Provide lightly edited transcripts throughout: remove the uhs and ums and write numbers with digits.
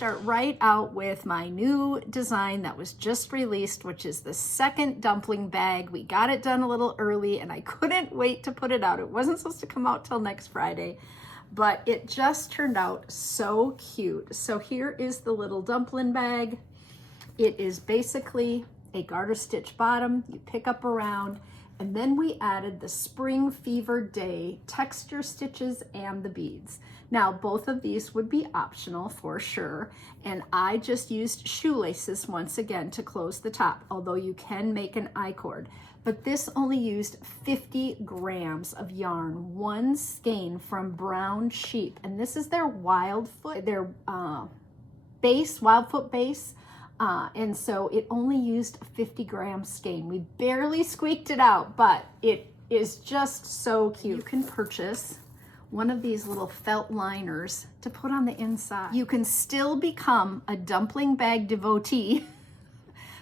start right out with my new design that was just released, which is the second dumpling bag. We got it done a little early and I couldn't wait to put it out. It wasn't supposed to come out till next Friday, but it just turned out so cute. So here is the little dumpling bag. It is basically a garter stitch bottom. You pick up around, and then we added the Spring Fever Day texture stitches and the beads. Now, both of these would be optional for sure, and I just used shoelaces once again to close the top, although you can make an I-cord. But this only used 50 grams of yarn, one skein from Brown Sheep, and this is their Wildfoot, their base, Wildfoot base. And so it only used 50 gram skein. We barely squeaked it out, but it is just so cute. You can purchase one of these little felt liners to put on the inside. You can still become a dumpling bag devotee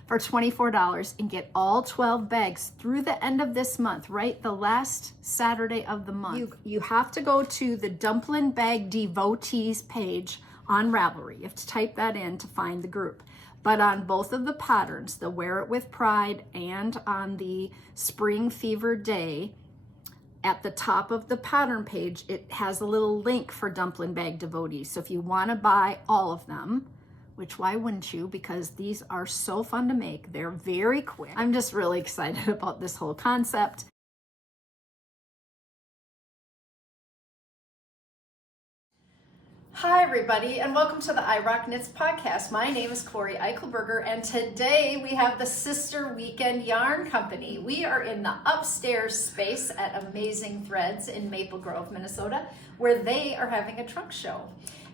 for $24 and get all 12 bags through the end of this month, right? The last Saturday of the month. You have to go to the Dumpling Bag Devotees page on Ravelry. You have to type that in to find the group. But on both of the patterns, the Wear It With Pride and on the Spring Fever Day, at the top of the pattern page, it has a little link for Dumpling Bag Devotees. So if you want to buy all of them, which why wouldn't you? Because these are so fun to make. They're very quick. I'm just really excited about this whole concept. Hi everybody, and welcome to the I Rock Knits podcast. My name is Kari Eichelberger, and today we have the Sister Weekend Yarn Company. We are in the upstairs space at Amazing Threads in Maple Grove, Minnesota, where they are having a trunk show.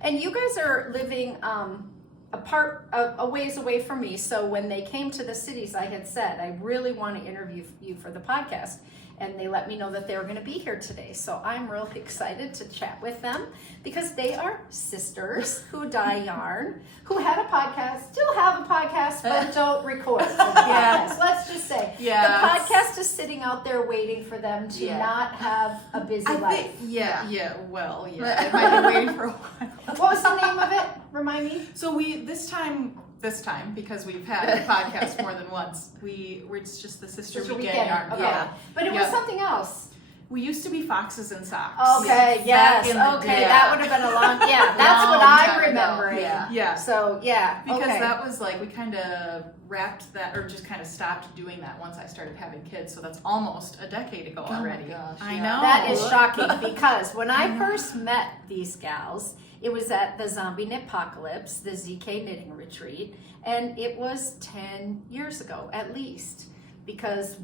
And you guys are living a ways away from me, so when they came to the cities, I had said, I really want to interview you for the podcast. And they let me know that they were going to be here today. So I'm really excited to chat with them because they are sisters who dye yarn, who had a podcast, still have a podcast, but don't record the podcast. Let's just say. The podcast is sitting out there waiting for them to not have a busy life. It might be waiting for a while. What was the name of it? Remind me. So this time, because we've had a podcast more than once, it's just the Sister Weekend Yarn. Okay. Yeah. But it was something else. We used to be Foxes and Socks. Okay, yes. Okay, that would have been a long, that's what I'm remembering. Yeah. So, Because that was like, we kind of wrapped that, or just kind of stopped doing that once I started having kids. So that's almost a decade ago already. Oh my gosh. I know. That is shocking because when I first met these gals, it was at the Zombie Knitpocalypse, the ZK Knitting Retreat, and it was 10 years ago at least. Because,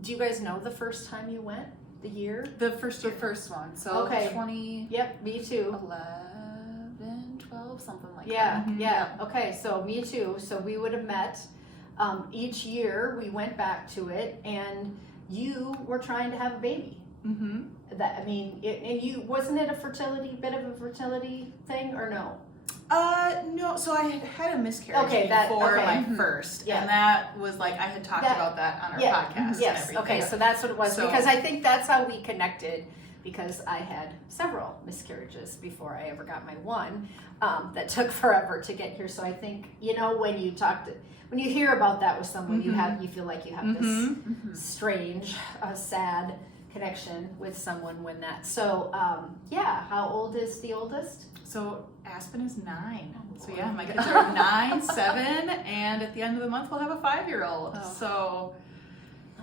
do you guys know the first time you went? The year? The first one. So 20. Yep, me too. 11, 12, something like that. Mm-hmm. Yeah. Okay, so me too. So we would have met each year. We went back to it, and you were trying to have a baby. Mm-hmm. Wasn't it a bit of a fertility thing, or no? No, so I had a miscarriage before my first, and that was like, I had talked about that on our podcast and everything. Okay, so that's what it was, because I think that's how we connected, because I had several miscarriages before I ever got my one, that took forever to get here. So I think, when you hear about that with someone, you feel like you have this strange, sad connection with someone when that. So, how old is the oldest? So Aspen is 9. So my kids are 9, 7, and at the end of the month we'll have a 5-year-old. So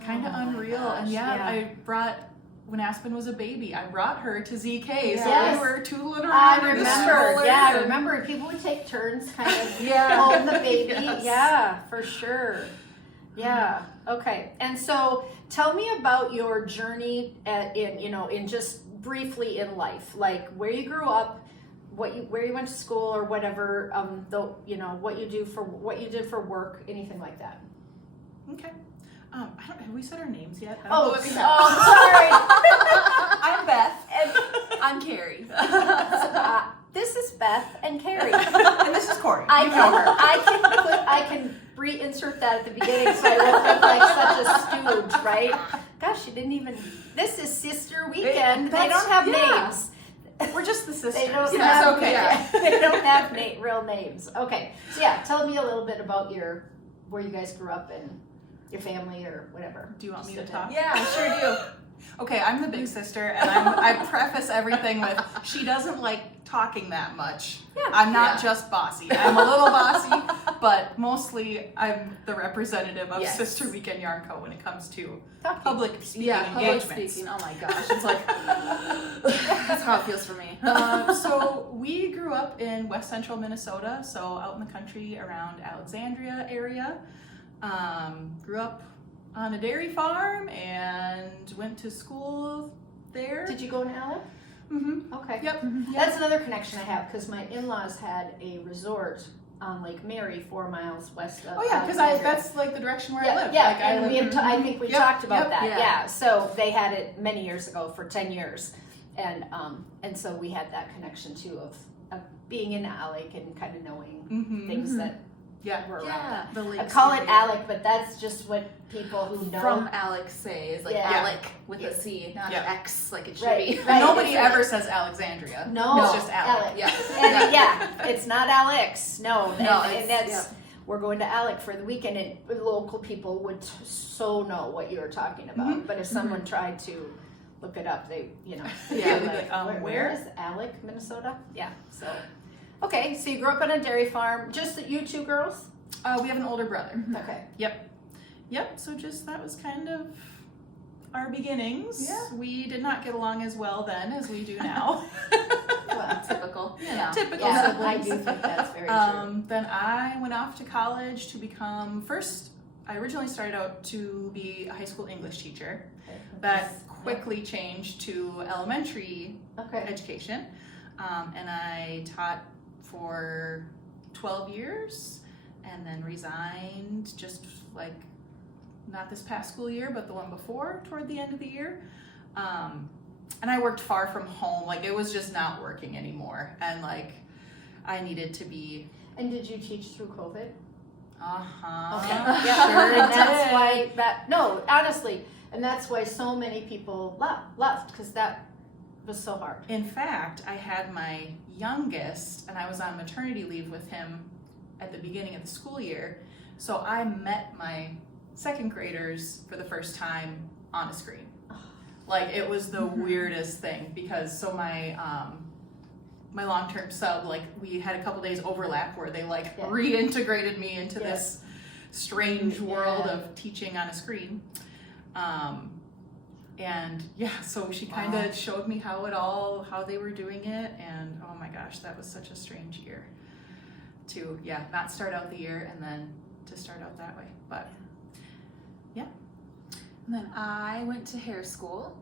kind of unreal. Gosh, I brought, when Aspen was a baby, I brought her to ZK. Yes. So we were tootling around. I remember. I remember. People would take turns kind of holding the baby. Yes. Yeah, for sure. Yeah. Okay. And so tell me about your journey in just briefly in life, like where you grew up, where you went to school or whatever, what you did for work, anything like that. Okay. Have we said our names yet? Sorry. I'm Beth. And I'm Kari. This is Beth and Kari. And this is Kari. I can reinsert that at the beginning so I don't look like such a stooge, right? Gosh, you didn't even. This is Sister Weekend. They don't have names. We're just the sisters. They don't That's have, okay. they don't have real names. Okay, so yeah, tell me a little bit about where you guys grew up and your family or whatever. Do you want me to Just talk? Yeah, I sure do. Okay, I'm the big sister, and I preface everything with she doesn't like talking that much. Yeah. I'm not just bossy. I'm a little bossy, but mostly I'm the representative of Yes. Sister Weekend Yarn Co. when it comes to Talking. public speaking Yeah, public engagements. speaking. Oh my gosh, it's like that's how it feels for me. So we grew up in West Central Minnesota, so out in the country around Alexandria area. Grew up on a dairy farm and went to school there. Did you go to Alec? Mm-hmm. Okay. Yep. That's another connection I have because my in-laws had a resort on Lake Mary, 4 miles west of. Oh yeah, because Alexandria. that's like the direction where Yeah, I live. yeah, Like, I and live I think we Yep, talked about yep. that. Yeah. Yeah, so they had it many years ago for 10 years, and so we had that connection too of being in Alec and kind of knowing Mhm. things that Yeah. were around Yeah, that. the I lakes call it area. Alec, but that's just what people who know. From Alex say is like Yeah. Alec with a C, not Yeah. an X like it should Right, be. right. And nobody it's like- ever says Alexandria. No, It's just Alec. Yeah. And yeah, it's not Alex. No, No, and it's- that's yeah. we're going to Alec for the weekend, and local people would so know what you were talking about. Mhm. But if someone tried to look it up, they Yeah, they're they'd be like, where where? is Alec, Minnesota? Yeah. So okay, so you grew up on a dairy farm. Just you two girls? We have an older brother. Okay. Yep. So just that was kind of our beginnings. Yeah. We did not get along as well then as we do now. Well, Typical. You know. Typical yeah, I siblings. do think that's very true. Then I went off to college to become I originally started out to be a high school English teacher. Okay. That quickly changed to elementary Okay. education. And I taught for 12 years and then resigned just like not this past school year, but the one before toward the end of the year. And I worked far from home. Like it was just not working anymore. And like I needed to be, And did you teach through COVID? uh-huh. Okay. Yeah, sure And that's did. why no, honestly, and that's why so many people left because that was so hard. In fact, I had my youngest and I was on maternity leave with him at the beginning of the school year. So I met my second graders for the first time on a screen. Like it was the weirdest thing because so my my long-term sub, like we had a couple days overlap where they like Yeah. reintegrated me into Yeah. this strange world Yeah. of teaching on a screen. And yeah, so she kind of showed me how they were doing it, and oh my gosh, that was such a strange year to not start out the year and then to start out that way. But And then I went to hair school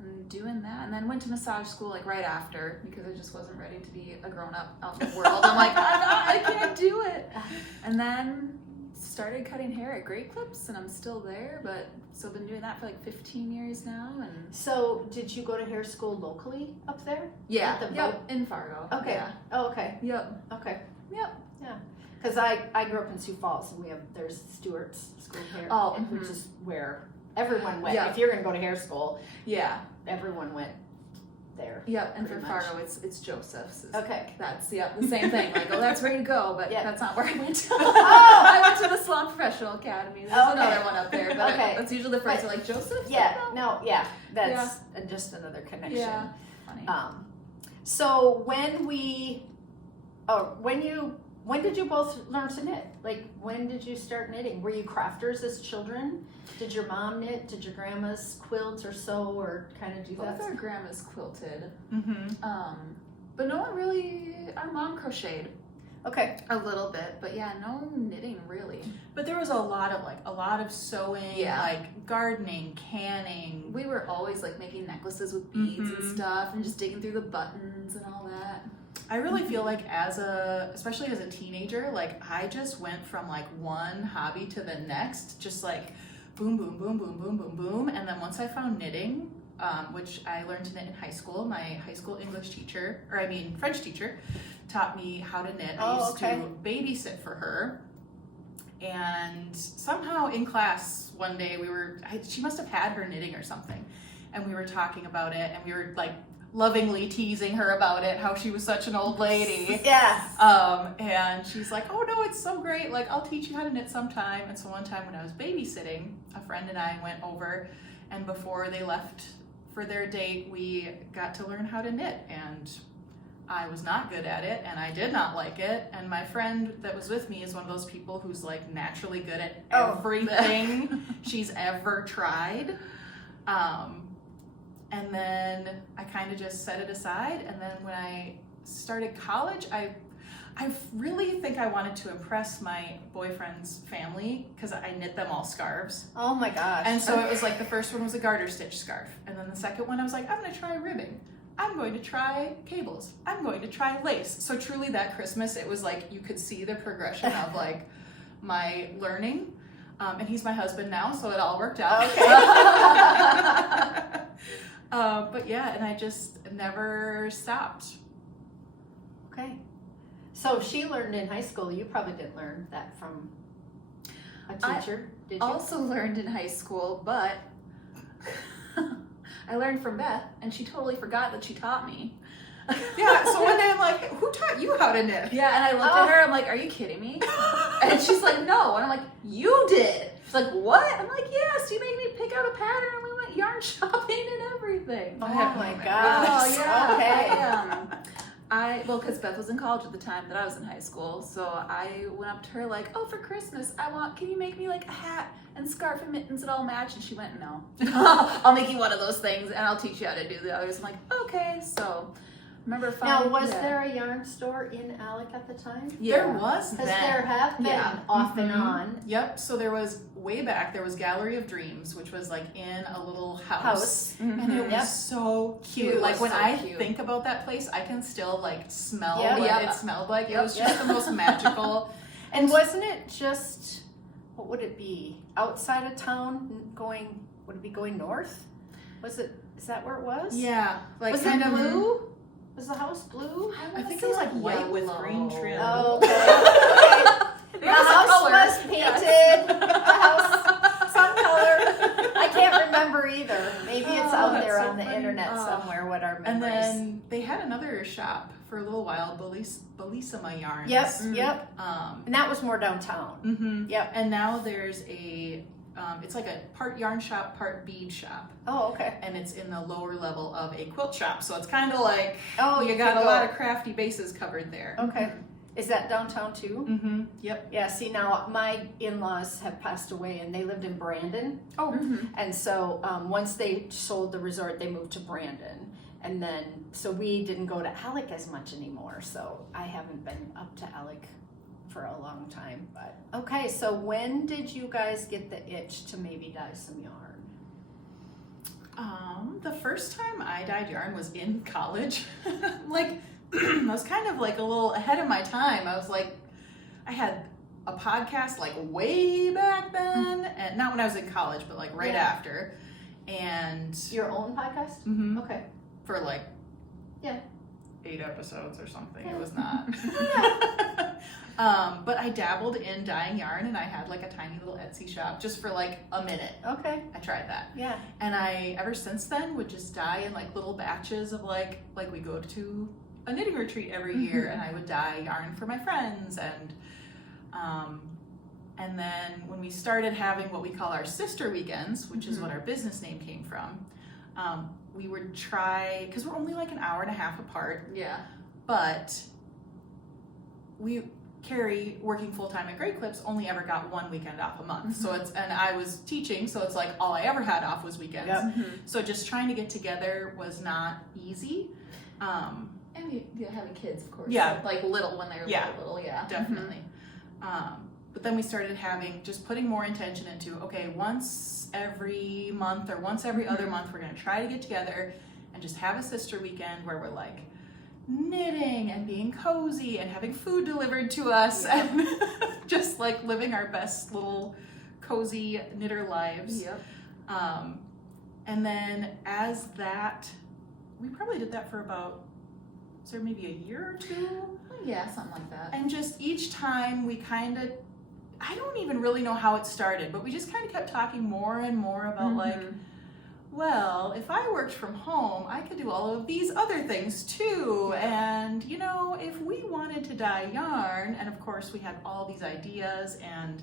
and doing that, and then went to massage school like right after because I just wasn't ready to be a grown up out in the world. I'm like, I can't do it. And then started cutting hair at Great Clips, and I'm still there, but so I've been doing that for like 15 years now. And So did you go to hair school locally up there? yeah, At the yep, in Fargo. Okay. Yeah. Oh, okay. Yep. Okay. Yep. Yeah. Because I grew up in Sioux Falls, and there's Stewart's School of Hair, Oh, which is where everyone went. Yeah. If you're gonna go to hair school, Yeah. everyone went there. Yep. And for Pretty much. Fargo, it's Joseph's. Okay. That's the same thing. Like, oh, that's where you go, but Yeah. that's not where I went. Oh! I went to the Salon Professional Academy. There's Okay. another one up there, but Okay. that's usually the first. They're like Joseph's. Yeah. Like, No. Yeah. That's just another connection. Yeah. Funny. So when did you both learn to knit? Like, when did you start knitting? Were you crafters as children? Did your mom knit? Did your grandmas quilt or sew or kind of do Both that? our grandmas quilted, mm-hmm. but no one really. Our mom crocheted Okay. a little bit, but yeah, no knitting really. But there was a lot of sewing, Yeah. like gardening, canning. We were always like making necklaces with beads and Mhm. stuff, and just digging through the buttons and all that. I really feel like especially as a teenager, like I just went from like one hobby to the next, just like boom, boom, boom, boom, boom, boom, boom. And then once I found knitting, which I learned to knit in high school, my high school French teacher taught me how to knit. I Oh, used okay. to babysit for her. And somehow in class one day she must have had her knitting or something. And we were talking about it, and we were like lovingly teasing her about it, how she was such an old lady. Yeah. And she's like, oh no, it's so great. Like, I'll teach you how to knit sometime. And so one time when I was babysitting, a friend and I went over, and before they left for their date, we got to learn how to knit. And I was not good at it, and I did not like it. And my friend that was with me is one of those people who's like naturally good at everything she's ever tried. And then I kind of just set it aside. And then when I started college, I really think I wanted to impress my boyfriend's family because I knit them all scarves. Oh my gosh. And so it was like the first one was a garter stitch scarf. And then the second one I was like, I'm gonna try ribbing. I'm going to try cables. I'm going to try lace. So truly that Christmas, it was like you could see the progression of like my learning. And he's my husband now, so it all worked out. Okay. But yeah, and I just never stopped. Okay. So she learned in high school. You probably didn't learn that from a teacher, did you? Also learned in high school, but I learned from Beth, and she totally forgot that she taught me. Yeah, so one day I'm like, who taught you how to knit? Yeah, and I looked at her, I'm like, are you kidding me? And she's like, no. And I'm like, you did. She's like, what? I'm like, yes, you made me pick out a pattern, and we went yarn shopping and everything. Oh have my no gosh. Oh, yeah. Okay. Well, because Beth was in college at the time that I was in high school, so I went up to her like, oh, for Christmas, can you make me like a hat and scarf and mittens that all match? And she went, no. I'll make you one of those things, and I'll teach you how to do the others. I'm like, okay. So, remember Now, was there a yarn store in Alec at the time? Yeah. There was Because then. there have been off and on. Yep, so there was way back, there was Gallery of Dreams, which was like in a little house. Mhm. And it was Yep. so cute. Cute. Like when So I cute. think about that place, I can still like smell Yep. what Yep. it smelled like. It Yep. was just the most magical. And wasn't it just, what would it be, outside of town would it be going north? Is that where it was? Yeah, like Was kind it of blue? Was the house blue? I think it was like white with green trim. Oh, okay. The house was painted. The house, some color. I can't remember either. Maybe it's Oh, out that's there so on the funny. internet Oh. somewhere. What our And memories? then they had another shop for a little while, Bellissima Yarns. Yep, Mm. yep. And that was more downtown. Mm-hmm. Yep. And now there's it's like a part yarn shop, part bead shop. Oh, okay. And it's in the lower level of a quilt shop. So it's kind of like, Oh, you you got could a go- lot of crafty bases covered there. Okay. Is that downtown too? Mm-hmm. Yep. Yeah, see now my in-laws have passed away and they lived in Brandon. Oh. Mhm. And so once they sold the resort, they moved to Brandon. And then, so we didn't go to Alec as much anymore. So I haven't been up to Alec for a long time. But okay, so when did you guys get the itch to maybe dye some yarn? The first time I dyed yarn was in college. Like, I was kind of like a little ahead of my time. I was like, I had a podcast like way back then, and not when I was in college, but like right Yeah. after. And Your own podcast? Mhm. Okay. for like Yeah. 8 episodes or something. It was not. Yeah. But I dabbled in dyeing yarn, and I had like a tiny little Etsy shop just for like a minute. Okay. I tried that. Yeah. And I, ever since then, would just dye in like little batches of like we go to a knitting retreat every year, and I would dye yarn for my friends. And then when we started having what we call our sister weekends, which is what our business name came from, we would try, because we're only like an hour and a half apart, Yeah. but Kari, working full-time at Great Clips, only ever got one weekend off a month. So and I was teaching, so it's like all I ever had off was weekends. Yep. So just trying to get together was not easy. And you having kids, of course. Yeah. Like little when they were Yeah. little, yeah. Definitely. But then we started putting more intention into, okay, once every month or once every other month, we're going to try to get together and just have a sister weekend where we're like knitting and being cozy and having food delivered to us and just like living our best little cozy knitter lives. Yep. And then as that, we probably did that for about, is there maybe a year or two? Yeah, something like that. And just each time we kind of, I don't even really know how it started, but we just kind of kept talking more and more about like, well, if I worked from home, I could do all of these other things too. And, you know, if we wanted to dye yarn, and of course we had all these ideas and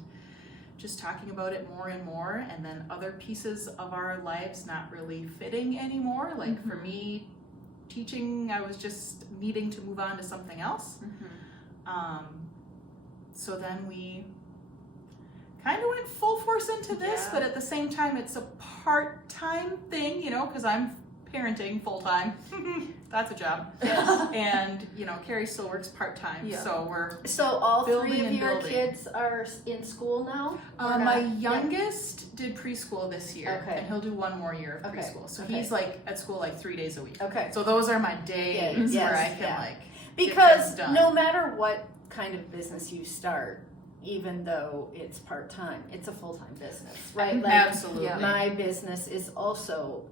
just talking about it more and more, and then other pieces of our lives not really fitting anymore. Like for me, teaching, I was just needing to move on to something else. So then we kind of went full force into this, but at the same time, it's a part-time thing, you know, because I'm parenting full-time. That's a job. And, you know, Kari still works part-time, so we're So all building three of and your building. kids are in school now? My youngest did preschool this year, Okay. and he'll do one more year of preschool. So he's like at school like 3 days a week. Okay. So those are my days where I can like Because get things done. no matter what kind of business you start, even though it's part-time, it's a full-time business, right? Like, Absolutely. my business is also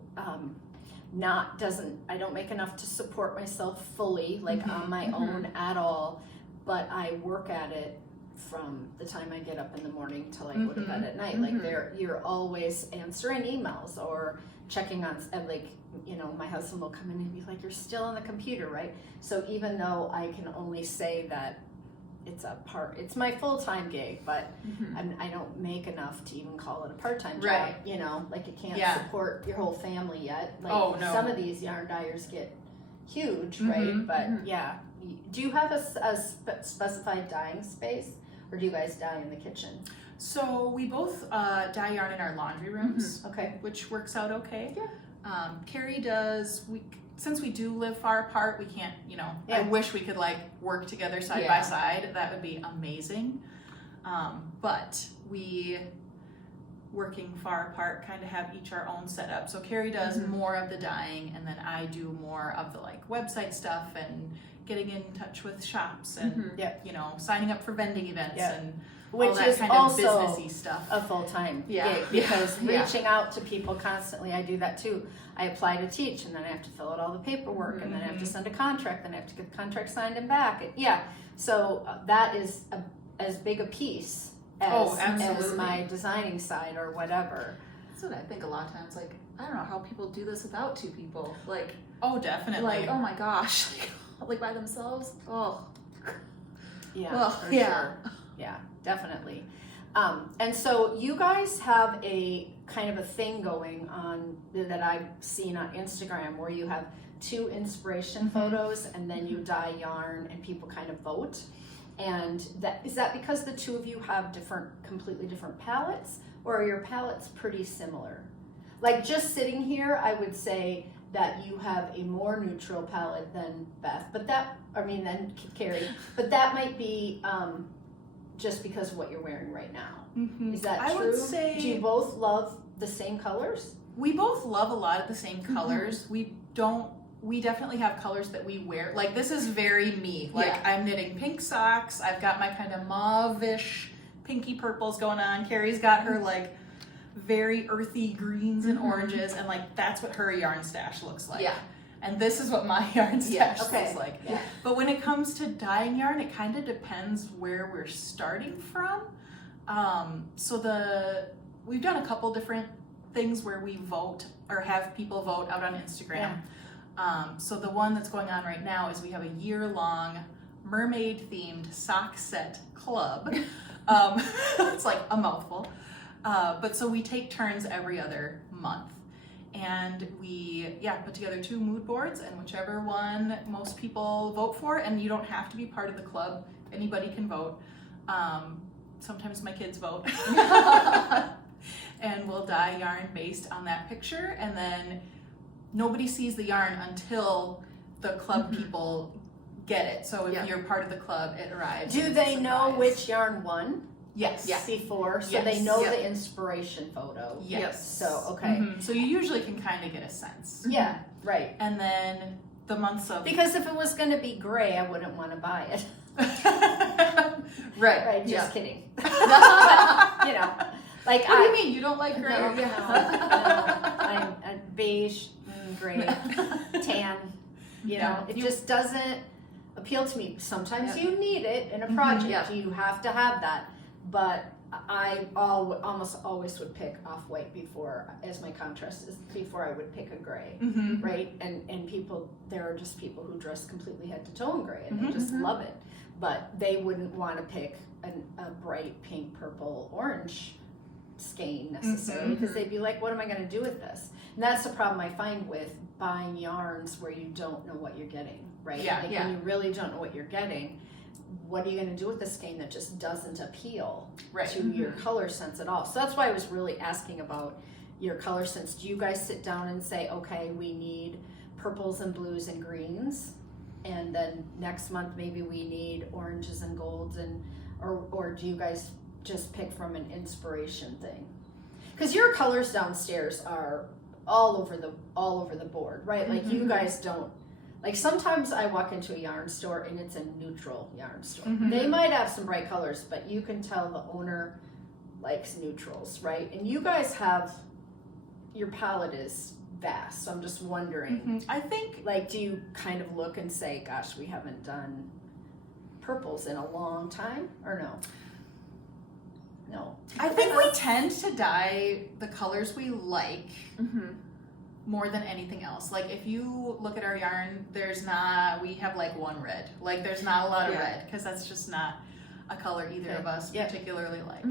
I don't make enough to support myself fully, like on my own at all, but I work at it from the time I get up in the morning till I go to bed at night. Like you're always answering emails or checking on, like, you know, my husband will come in and be like, you're still on the computer, right? So even though I can only say that it's my full-time gig, but I don't make enough to even call it a part-time job, you know, like you can't support your whole family yet. Like some of these yarn dyers get huge, right? But do you have a specified dyeing space, or do you guys dye in the kitchen? So we both dye yarn in our laundry rooms, Okay. which works out okay. Kari does, since we do live far apart, we can't, you know, I wish we could like work together side by side. That would be amazing. But we, working far apart, kind of have each our own setup. So Kari does more of the dyeing, and then I do more of the like website stuff and getting in touch with shops and, you know, signing up for vending events and which all that is kind also of businessy stuff. a full-time gig, because reaching out to people constantly, I do that too. I apply to teach, and then I have to fill out all the paperwork, and then I have to send a contract, then I have to get the contract signed and back. So that is as big a piece as my designing side or whatever. That's what I think a lot of times. Like, I don't know how people do this without two people. Like, Definitely. like, oh my gosh, like by themselves. Oh, Yeah, for sure. Yeah, definitely. And so you guys have a kind of a thing going on that I've seen on Instagram, where you have 2 inspiration photos, and then you dye yarn and people kind of vote. And is that because the two of you have completely different palettes, or are your palettes pretty similar? Like, just sitting here, I would say that you have a more neutral palette than Beth, than Kari, but that might be just because of what you're wearing right now. Is that true? I would say, do you both love the same colors? We both love a lot of the same colors. We definitely have colors that we wear. Like, this is very me. Like, I'm knitting pink socks. I've got my kind of mauve-ish pinky purples going on. Kari's got her like very earthy greens and oranges, and like that's what her yarn stash looks like. And this is what my yarn stash looks like. But when it comes to dyeing yarn, it kind of depends where we're starting from. We've done a couple different things where we vote or have people vote out on Instagram. So the one that's going on right now is we have a year-long mermaid-themed sock set club. It's like a mouthful. But so we take turns every other month. And we, put together 2 mood boards, and whichever one most people vote for, and you don't have to be part of the club, anybody can vote. Sometimes my kids vote. And we'll dye yarn based on that picture, and then nobody sees the yarn until the club people get it. So if you're part of the club, it arrives. Do they know which yarn won? Yes. Before, so they know the inspiration photo. Yes. So, okay. So you usually can kind of get a sense. Yeah, right. And then the months of... Because if it was going to be gray, I wouldn't want to buy it. Right. Just kidding. You know, like what do you mean? You don't like gray? No, I'm beige, gray, tan. You know, it just doesn't appeal to me. Sometimes you need it in a project. You have to have that. But I almost always would pick off-white before, as my contrast, before I would pick a gray, right? And people, there are just people who dress completely head to toe in gray, and they just love it. But they wouldn't want to pick a bright pink, purple, orange skein necessarily, because they'd be like, what am I going to do with this? And that's the problem I find with buying yarns where you don't know what you're getting, right? When you really don't know what you're getting, what are you going to do with a skein that just doesn't appeal to your color sense at all? So that's why I was really asking about your color sense. Do you guys sit down and say, okay, we need purples and blues and greens, and then next month maybe we need oranges and golds, and or do you guys just pick from an inspiration thing? Because your colors downstairs are all over the board, right? Like you guys don't, like sometimes I walk into a yarn store and it's a neutral yarn store. They might have some bright colors, but you can tell the owner likes neutrals, right? And you guys have, your palette is vast, so I'm just wondering, I think, like, do you kind of look and say, gosh, we haven't done purples in a long time, or no? No. I think we tend to dye the colors we like more than anything else. Like if you look at our yarn, we have like one red. Like there's not a lot of red, because that's just not a color either of us particularly like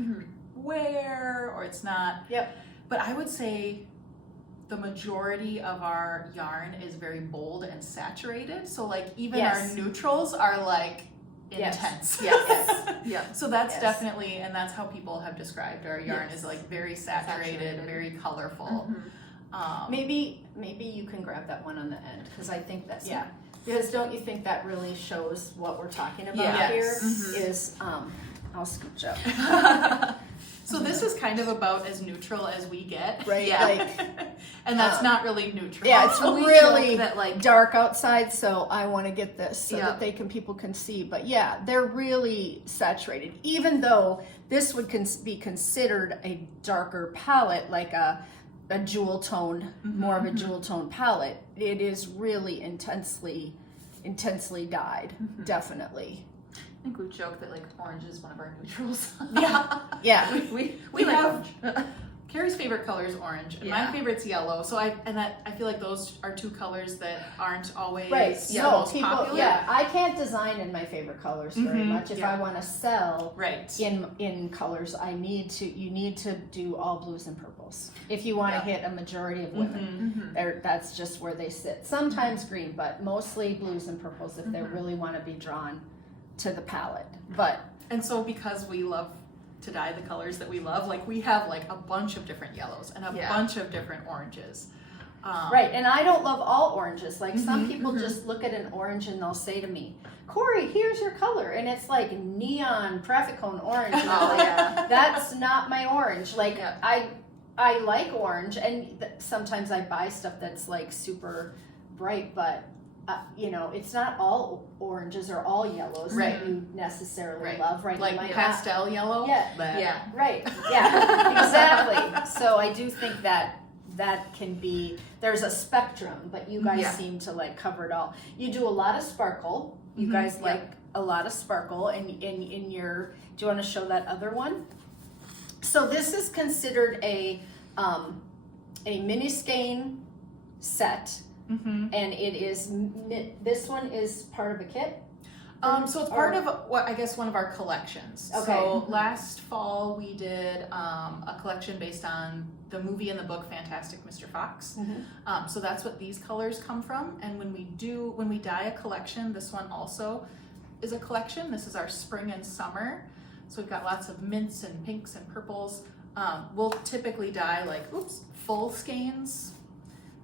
wear, or it's not. But I would say the majority of our yarn is very bold and saturated. So like even our neutrals are like intense. So that's definitely, and that's how people have described our yarn is like very saturated, very colorful. Maybe you can grab that one on the end, because I think that's because don't you think that really shows what we're talking about here is I'll scooch up. So this is kind of about as neutral as we get, right? Like, and that's not really neutral. Yeah, it's really that, like, dark outside, so I want to get this so that people can see. But yeah, they're really saturated, even though this would be considered a darker palette, like a jewel tone, more of a jewel tone palette. It is really intensely dyed, definitely. I think we joke that like orange is one of our neutrals. We like have orange. Kari's favorite color is orange, and my favorite's yellow. So I feel like those are two colors that aren't always the most popular. I can't design in my favorite colors very much. If I want to sell in colors, you need to do all blues and purples. If you want to hit a majority of women, that's just where they sit. Sometimes green, but mostly blues and purples if they really want to be drawn to the palette. And so because we love to dye the colors that we love, like we have like a bunch of different yellows and a bunch of different oranges. Right, and I don't love all oranges. Like some people just look at an orange and they'll say to me, Corey, here's your color, and it's like neon traffic cone orange. And that's not my orange. Like I like orange, and sometimes I buy stuff that's like super bright, but it's not all oranges or all yellows that you necessarily love, right? Like pastel yellow? Exactly. So I do think that can be, there's a spectrum, but you guys seem to like cover it all. You do a lot of sparkle. You guys like a lot of sparkle, and in your, do you want to show that other one? So this is considered a mini skein set. And it is, this one is part of a kit? So it's part of one of our collections. Okay. So last fall we did a collection based on the movie and the book Fantastic Mr. Fox. So that's what these colors come from. And when we dye a collection, this one also is a collection. This is our spring and summer. So we've got lots of mints and pinks and purples. We'll typically dye full skeins.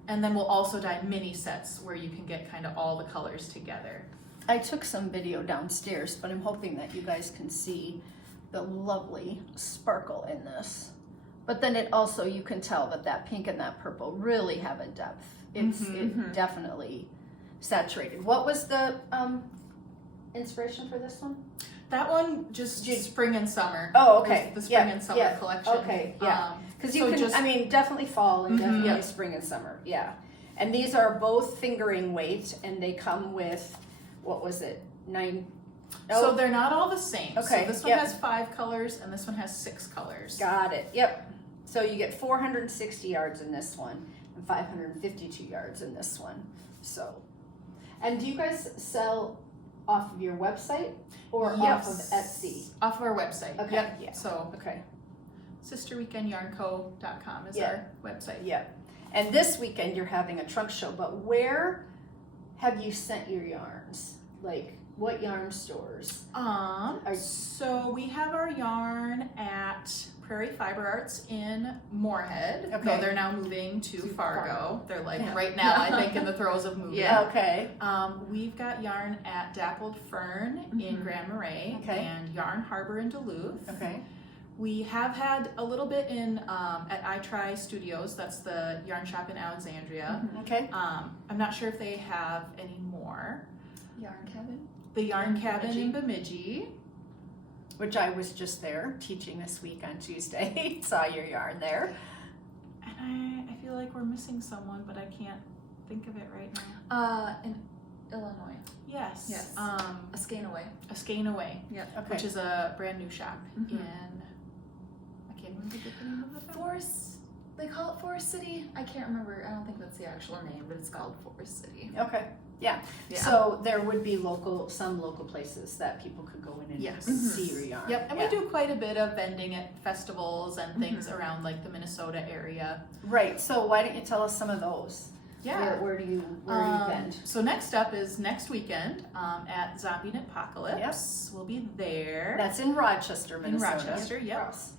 And then we'll also dye mini sets where you can get kind of all the colors together. I took some video downstairs, but I'm hoping that you guys can see the lovely sparkle in this. But then it also, you can tell that pink and that purple really have a depth. It's definitely saturated. What was the inspiration for this one? That one, just spring and summer. Oh, okay. The spring and summer collection. Okay, because you can, definitely fall and definitely spring and summer, And these are both fingering weight, and they come with, what was it, 9 So Oh, they're not all the same. Okay, So this one yep. has 5 colors and this one has 6 colors. got it. Yep. So you get 460 yards in this one and 552 yards in this one. So, and do you guys sell off of your website or off of Etsy? Off of our website. Okay, Yep. yeah. So Okay. sisterweekendyarnco.com is Yeah. our website. Yeah. And this weekend you're having a trunk show, but where have you sent your yarns? Like what yarn stores? So we have our yarn at Prairie Fiber Arts in Moorhead. Okay. No, they're now moving to Fargo. Fargo. They're like Yeah. right now, I think, in the throes of moving. Yeah. Okay. We've got yarn at Dappled Fern in Grand Marais Okay. and Yarn Harbor in Duluth. Okay. We have had a little bit in at I Try Studios. That's the yarn shop in Alexandria. Okay. I'm not sure if they have any more. Yarn cabin. The Yarn In Cabin in Bemidji. Which I was just there teaching this week on Tuesday. Saw your yarn there. And I feel like we're missing someone, but I can't think of it right now. In Illinois. Yes. Yes. A skein away. A Skein Away, Okay. which is a brand new shop Mhm. in, I can't remember the name of the town. Forest. They call it Forest City. I can't remember. I don't think that's the actual name, but it's called Forest City. Okay. Yeah. Yeah. So there would be some local places that people could go in and Yes. see your yarn. Yep, and Yeah. we do quite a bit of vending at festivals and things Mhm. around like the Minnesota area. Right. So why don't you tell us some of those? Where do you vend? So next up is next weekend at Zombie Knitpocalypse. We'll be there. That's in Rochester, Minnesota. Rochester, yep. Gross.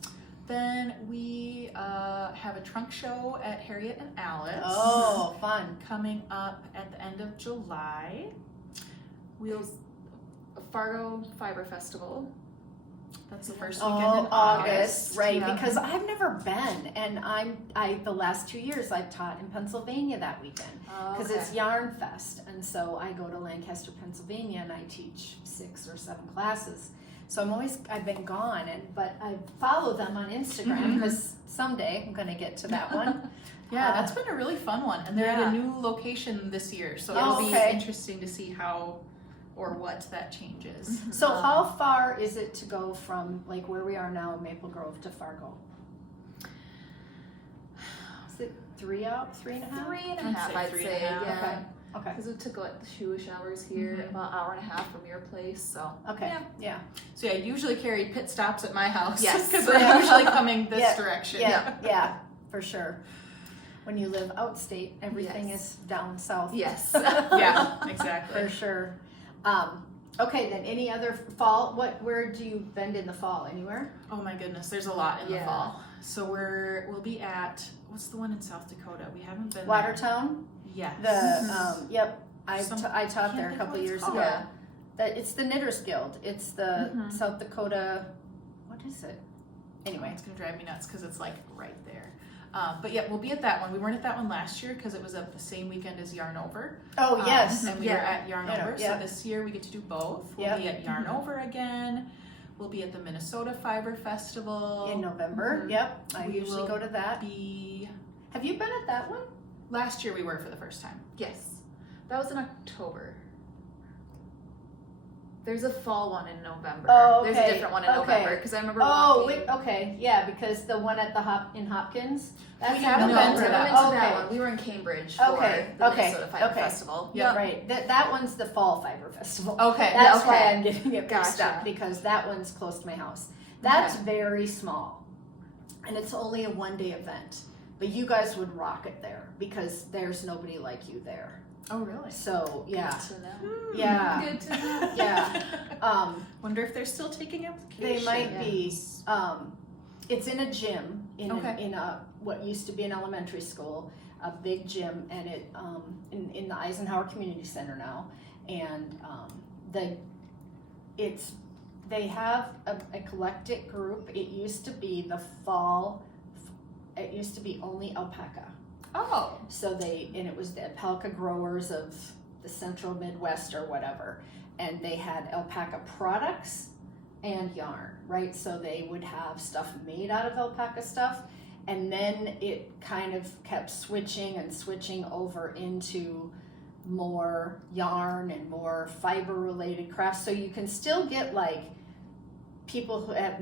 Then we have a trunk show at Harriet and Alice. Oh, fun. Coming up at the end of July. We'll There's a Fargo Fiber Festival. That's the first weekend Oh, in August. right? Yeah. Because I've never been, and the last 2 years I've taught in Pennsylvania that weekend because it's Yarn Fest, and so I go to Lancaster, Pennsylvania, and I teach 6 or 7 classes. So I've been gone, but I follow them on Instagram because someday I'm going to get to that one. Yeah, that's been a really fun one, and they're at Yeah. a new location this year, so Oh, it'll okay. be interesting to see how or what that changes. So how far is it to go from like where we are now, Maple Grove, to Fargo? Is it 3 out, 3.5? 3.5, I'd I'd say say. 3.5. Yeah. Okay. Because we took the shoe showers here, Mhm. about an hour and a half from your place. So Okay. Yeah. So yeah, I usually carry pit stops at my house Yes. because we're Yeah. usually coming this Yeah. direction. Yeah, for sure. When you live outstate, everything Yes. is down south. yes. Yeah, exactly. For sure. Okay, then any other fall? Where do you vend in the fall? Anywhere? Oh my goodness, there's a lot in the Yeah. fall. So we'll be at, what's the one in South Dakota? We haven't been Watertown. there. Yes. The yep. I Some- taught can't there a think couple what it's years called. ago. Yeah. It's the Knitters Guild. It's the Mhm. South Dakota. What is it? Anyway. It's gonna drive me nuts because it's like right there. But yeah, we'll be at that one. We weren't at that one last year because it was at the same weekend as Yarn Over. Oh yes. And we were at Yarn Yeah, Over. yeah. So this year we get to do both. We'll Yeah. be at Yarn Over again. We'll be at the Minnesota Fiber Festival. In November. Mhm. Yep. I We usually will go to that. Have you been at that one? Last year we were for the first time. Yes. That was in October. There's a fall one in November. Oh, There's okay. a different one in Okay. November because I remember Oh, walking. wait, okay, yeah, because the one at in Hopkins. That's We haven't No, been we to went that. to that Okay. one. We were in Cambridge for Okay, the okay, Minnesota Fiber okay. Festival. Yeah, right. That one's the Fall Fiber Festival. Okay. That's okay. why I'm getting it mixed Gotcha. up because that one's close to my house. That's Okay. very small, and it's only a 1-day event. But you guys would rock it there because there's nobody like you there. Oh really? So yeah, Good to know. yeah, Good to know. yeah. Wonder if they're still taking They applications. might be. It's in a gym Okay. in a what used to be an elementary school, a big gym, and it in the Eisenhower Community Center now, and they have a eclectic group. It used to be the fall. It used to be only alpaca. Oh. So it was the alpaca growers of the central Midwest or whatever, and they had alpaca products and yarn, right? So they would have stuff made out of alpaca stuff, and then it kind of kept switching over into more yarn and more fiber related crafts. So you can still get like people who have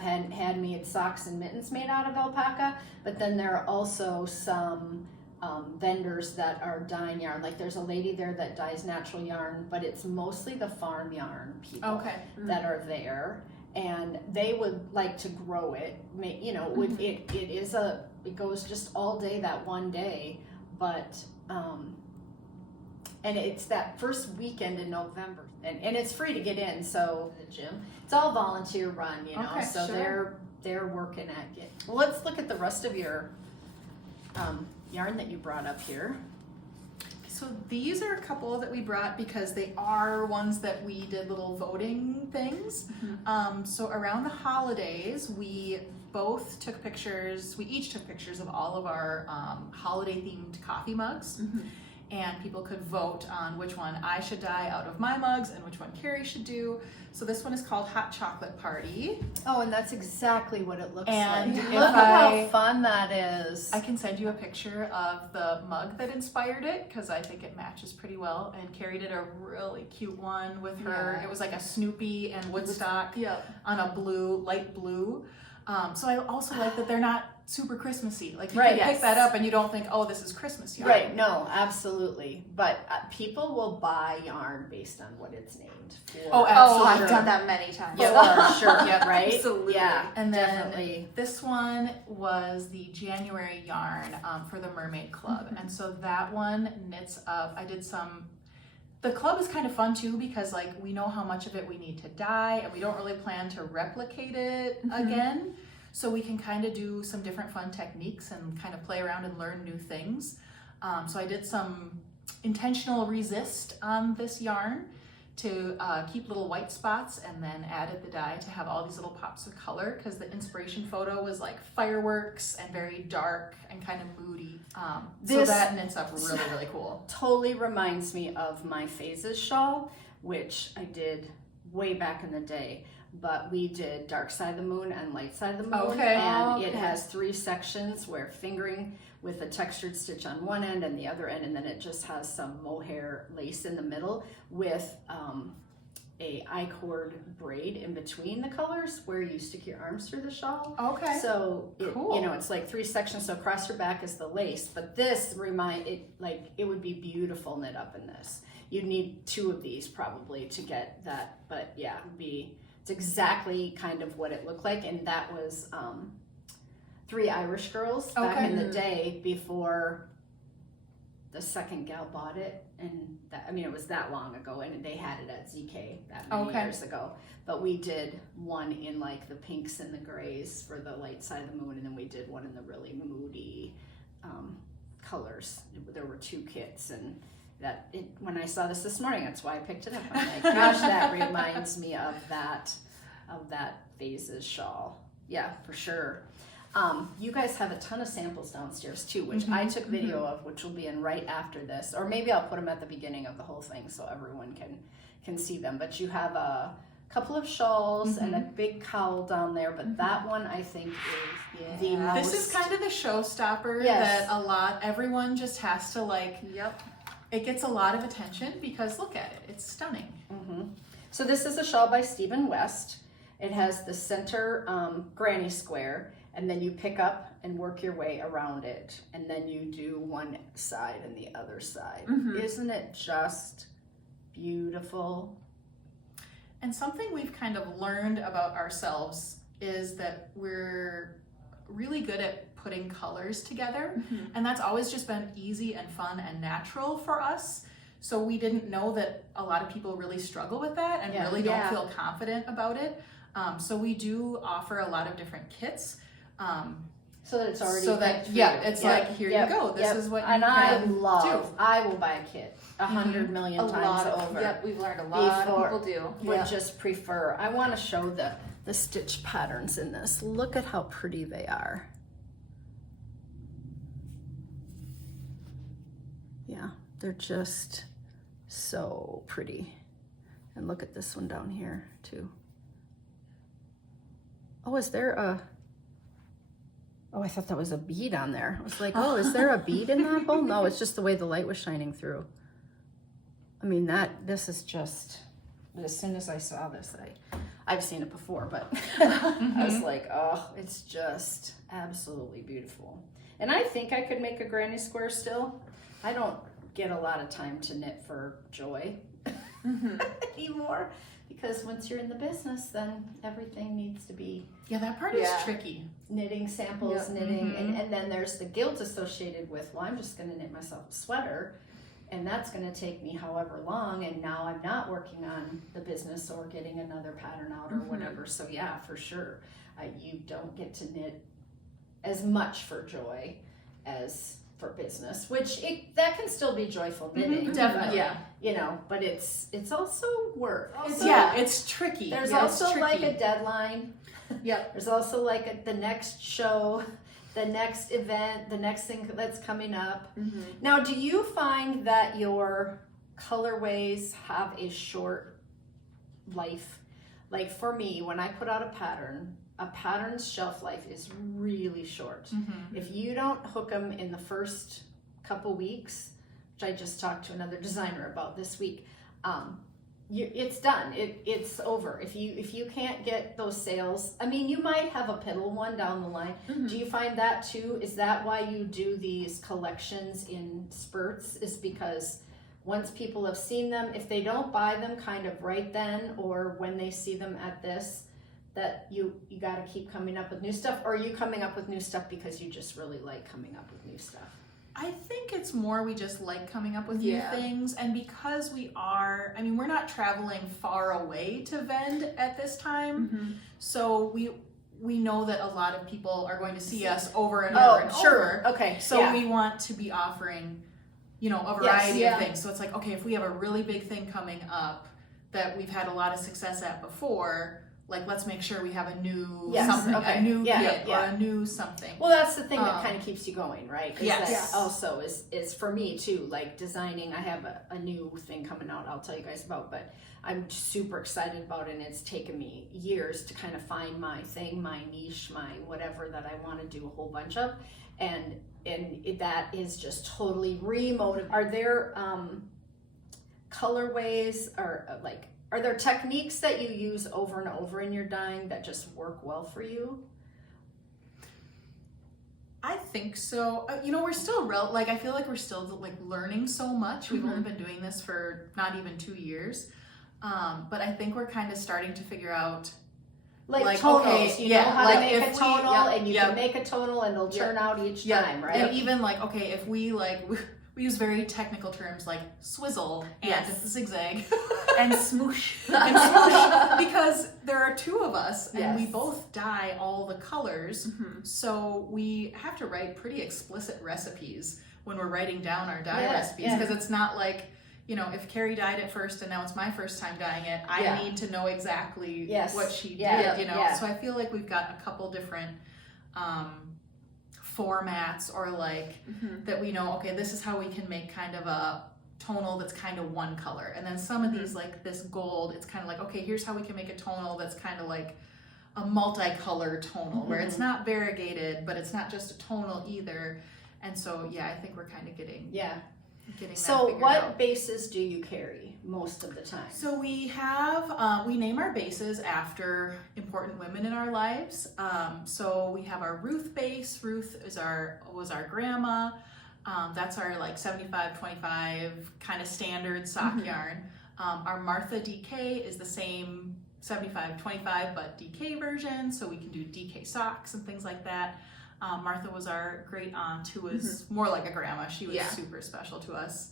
had made socks and mittens made out of alpaca, but then there are also some vendors that are dyeing yarn. Like there's a lady there that dyes natural yarn, but it's mostly the farm yarn people that are there, and they would like to grow it. You know, it goes just all day that one day, but and it's that first weekend in November, and it's free to get in. So the gym, it's all volunteer run, you know. So they're working at it. Well, let's look at the rest of your yarn that you brought up here. So these are a couple that we brought because they are ones that we did little voting things. So around the holidays, we both took pictures. We each took pictures of all of our holiday themed coffee mugs. And people could vote on which one I should dye out of my mugs and which one Kari should do. So this one is called Hot Chocolate Party. Oh, and that's exactly what it looks and like. Look at how fun that is. I can send you a picture of the mug that inspired it because I think it matches pretty well. And Kari did a really cute one with her. It was like a Snoopy and Woodstock on a light blue. So I also like that they're not super Christmassy. Like you can pick that up and you don't think, oh, this is Christmas yarn. Right, no, absolutely. But people will buy yarn based on what it's named for. Oh, absolutely. I've done that many times. Yeah, for sure. Right? Absolutely. Yeah, and then definitely. This one was the January yarn for the Mermaid Club. And so that one knits up, I did some. The club is kind of fun too because like we know how much of it we need to dye and we don't really plan to replicate it again. So we can kind of do some different fun techniques and kind of play around and learn new things. So I did some intentional resist on this yarn to keep little white spots, and then added the dye to have all these little pops of color because the inspiration photo was like fireworks and very dark and kind of moody. So that knits up really, really cool. Totally reminds me of my Phases shawl, which I did way back in the day. But we did Dark Side of the Moon and Light Side of the Moon. And it has 3 sections where fingering with a textured stitch on one end and the other end, and then it just has some mohair lace in the middle with a I-cord braid in between the colors where you stick your arms through the shawl. So it, you know, it's like 3 sections. So across your back is the lace, but this it would be beautiful knit up in this. You'd need 2 of these probably to get that, but yeah, it's exactly kind of what it looked like. And that was 3 Irish girls back in the day before the second gal bought it. And that, I mean, it was that long ago, and they had it at ZK that many years ago. But we did one in like the pinks and the grays for the Light Side of the Moon, and then we did one in the really moody colors. There were 2 kits, and when I saw this morning, that's why I picked it up. I'm like, gosh, that reminds me of that Phases shawl. Yeah, for sure. You guys have a ton of samples downstairs too, which I took video of, which will be in right after this, or maybe I'll put them at the beginning of the whole thing so everyone can see them. But you have a couple of shawls and a big cowl down there, but that one I think is the most. This is kind of the showstopper that everyone just has to like. It gets a lot of attention because look at it, it's stunning. So this is a shawl by Stephen West. It has the center granny square, and then you pick up and work your way around it, and then you do one side and the other side. Isn't it just beautiful? And something we've kind of learned about ourselves is that we're really good at putting colors together, and that's always just been easy and fun and natural for us. So we didn't know that a lot of people really struggle with that and really don't feel confident about it. So we do offer a lot of different kits. So that it's already it's like, here you go. This is what you can do. I will buy a kit 100 million times over. We've learned a lot of people do. Would just prefer. I want to show the stitch patterns in this. Look at how pretty they are. Yeah, they're just so pretty. And look at this one down here too. Oh, is there a... Oh, I thought that was a bead on there. I was like, oh, is there a bead in that hole? No, it's just the way the light was shining through. I mean, this is just, as soon as I saw this, I've seen it before, but I was like, oh, it's just absolutely beautiful. And I think I could make a granny square still. I don't get a lot of time to knit for joy anymore, because once you're in the business, then everything needs to be that part is tricky. Knitting samples, knitting, and then there's the guilt associated with, well, I'm just going to knit myself a sweater, and that's going to take me however long, and now I'm not working on the business or getting another pattern out or whatever. So yeah, for sure, you don't get to knit as much for joy as for business, which that can still be joyful knitting. Definitely, but, but it's also work. It's tricky. There's also like a deadline. Yep. There's also like the next show, the next event, the next thing that's coming up. Now, do you find that your colorways have a short life? Like for me, when I put out a pattern's shelf life is really short. If you don't hook them in the first couple weeks, which I just talked to another designer about this week, it's done. It's over. If you can't get those sales, I mean, you might have a piddle one down the line. Do you find that too? Is that why you do these collections in spurts? Is because once people have seen them, if they don't buy them kind of right then, or when they see them at this, that you got to keep coming up with new stuff? Or are you coming up with new stuff because you just really like coming up with new stuff? I think it's more we just like coming up with new things, and because we're not traveling far away to vend at this time, so we know that a lot of people are going to see us over and over and over. Okay. So we want to be offering, a variety of things. So it's like, okay, if we have a really big thing coming up that we've had a lot of success at before, like, let's make sure we have a new something, a new kit, or a new something. Well, that's the thing that kind of keeps you going, right? Yes. That also is for me too, like designing. I have a new thing coming out I'll tell you guys about, but I'm super excited about it, and it's taken me years to kind of find my thing, my niche, my whatever that I want to do a whole bunch of. And that is just totally remotivated. Are there colorways or are there techniques that you use over and over in your dyeing that just work well for you? I think so. We're still I feel like we're still learning so much. We've only been doing this for not even 2 years. But I think we're kind of starting to figure out tonals, okay, you know how to make a tonal, and you can yep. make a tonal, and it'll turn out each time, right? And even if we we use very technical terms like swizzle and zigzag and smoosh. Because there are two of us and we both dye all the colors, so we have to write pretty explicit recipes when we're writing down our dye recipes, because it's not like, if Kari dyed it first and now it's my first time dyeing it, I need to know exactly what she did, So I feel like we've got a couple different formats, or that we know, okay, this is how we can make kind of a tonal that's kind of one color. And then some of these, like this gold, it's kind of like, okay, here's how we can make a tonal that's kind of like a multicolor tonal, where it's not variegated, but it's not just a tonal either. And so, I think we're kind of getting So what bases do you carry most of the time? So we have, we name our bases after important women in our lives. So we have our Ruth base. Ruth was our grandma. That's our 75-25 kind of standard sock yarn. Our Martha DK is the same 75-25 but DK version, so we can do DK socks and things like that. Martha was our great aunt, who was more like a grandma. She was super special to us.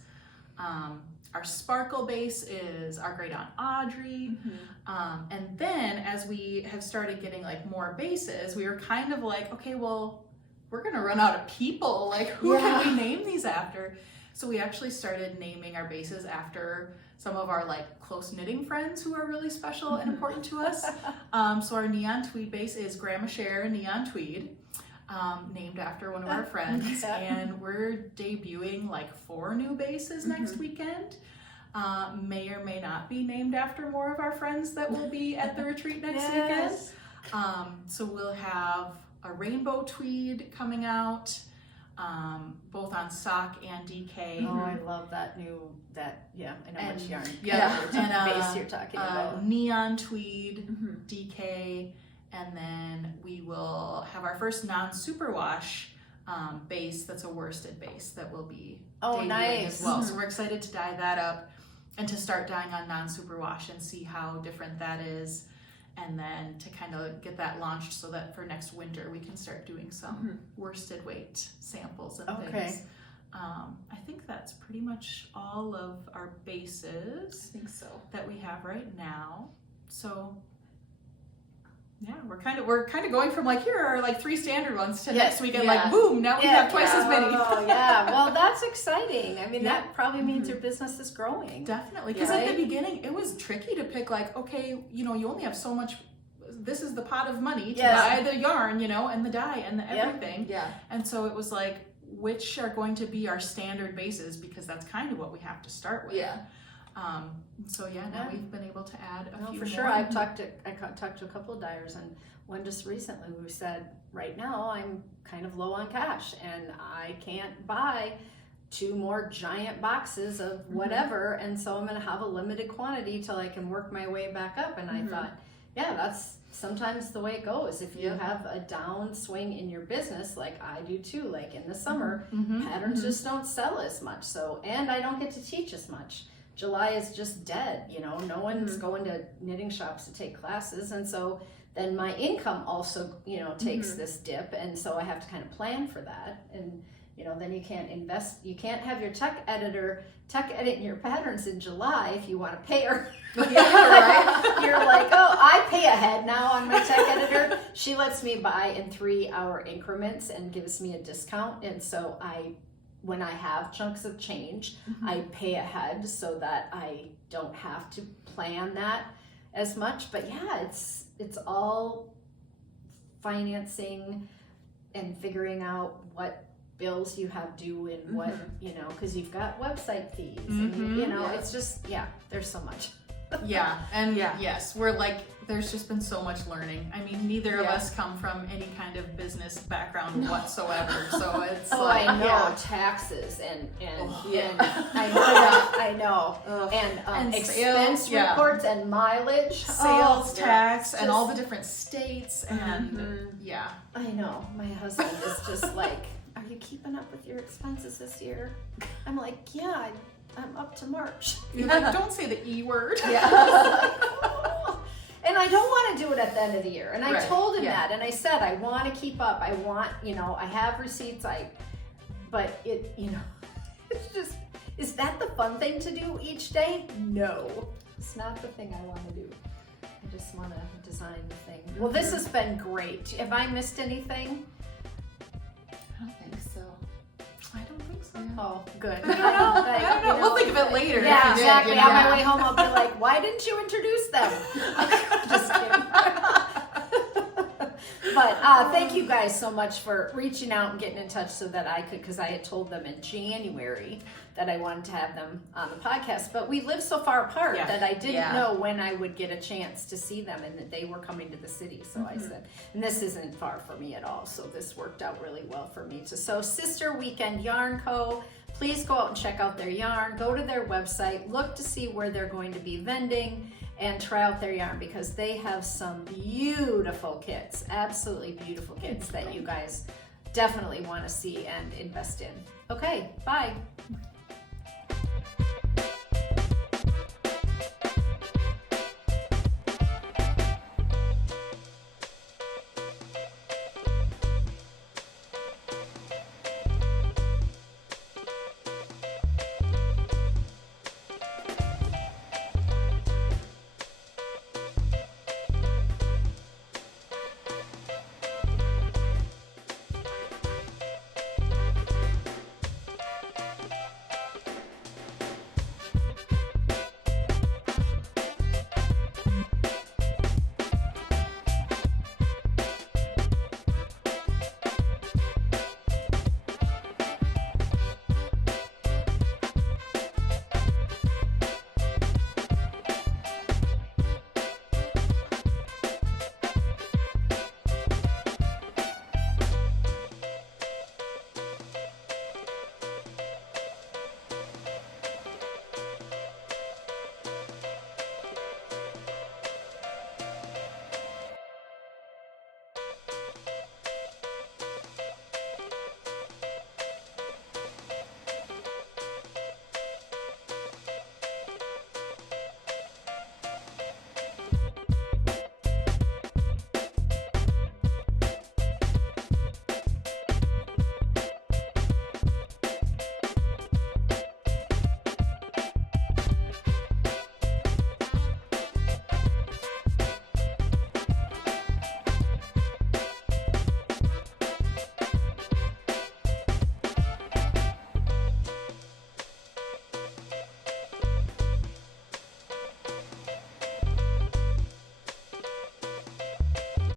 Our sparkle base is our great aunt Audrey. And then as we have started getting more bases, we were kind of like, okay, well, we're gonna run out of people. Who can we name these after? So we actually started naming our bases after some of our close knitting friends who are really special and important to us. So our neon tweed base is Grandma Cher Neon Tweed. Named after one of our friends, and we're debuting 4 new bases next weekend. May or may not be named after more of our friends that will be at the retreat next weekend. So we'll have a rainbow tweed coming out. both on sock and DK. Oh, I love that I know And- which yarn. yeah, and, base you're talking about. Neon tweed DK, and then we will have our first non-superwash base that's a worsted base that will be Oh, debuting nice. as well. So we're excited to dye that up and to start dyeing on non-superwash and see how different that is, and then to kind of get that launched so that for next winter we can start doing some worsted weight samples and things. I think that's pretty much all of our bases I think so. that we have right now. So yeah, we're kind of going from like, here are like 3 standard ones to next weekend, like boom, now we have twice as many. Oh yeah, well that's exciting. I mean that probably means your business is growing. Definitely, because at the beginning it was tricky to pick, like, okay, you only have so much, this is the pot of money to buy the yarn, and the dye and the everything. Yeah. And so it was like, which are going to be our standard bases, because that's kind of what we have to start with. Yeah. So now we've been able to add a few for more. sure. I talked to a couple of dyers, and one just recently who said, right now I'm kind of low on cash and I can't buy 2 more giant boxes of whatever, and so I'm going to have a limited quantity till I can work my way back up. And I thought, that's sometimes the way it goes. If you have a downswing in your business, like I do too, like in the summer, patterns just don't sell as much. So, and I don't get to teach as much. July is just dead, no one's going to knitting shops to take classes. And so then my income also, takes this dip. And so I have to kind of plan for that. And, then you can't invest, you can't have your tech edit your patterns in July if you want to pay her. Right. You're like, oh, I pay ahead now on my tech editor. She lets me buy in 3-hour increments and gives me a discount. And so when I have chunks of change, I pay ahead so that I don't have to plan that as much. But yeah, it's all financing and figuring out what bills you have due and what, because you've got website fees and, it's just, there's so much. Yes, we're like, there's just been so much learning. I mean, neither of us come from any kind of business background whatsoever, so it's I know taxes and I know and expense sales, reports and mileage, sales tax, and all the different states, and I know. My husband is just like, are you keeping up with your expenses this year? I'm like, yeah, I'm up to March. You're like, don't say the E word. And I don't want to do it at the end of the year. And I told him that, and I said, I want to keep up. I want, I have receipts. But it, it's just, is that the fun thing to do each day? No, it's not the thing I want to do. I just want to design the thing. Well, this has been great. Have I missed anything? I don't think so. I don't think so. Oh, good. I don't know. We'll think of it later. Yeah, exactly. On my way home, I'll be like, why didn't you introduce them? Just kidding. But thank you guys so much for reaching out and getting in touch so that I could, because I had told them in January that I wanted to have them on the podcast. But we live so far apart that I didn't know when I would get a chance to see them and that they were coming to the city. So I said, and this isn't far from me at all. So this worked out really well for me. So Sister Weekend Yarn Co., please go out and check out their yarn. Go to their website, look to see where they're going to be vending, and try out their yarn because they have some beautiful kits, absolutely beautiful kits that you guys definitely want to see and invest in. Okay, bye.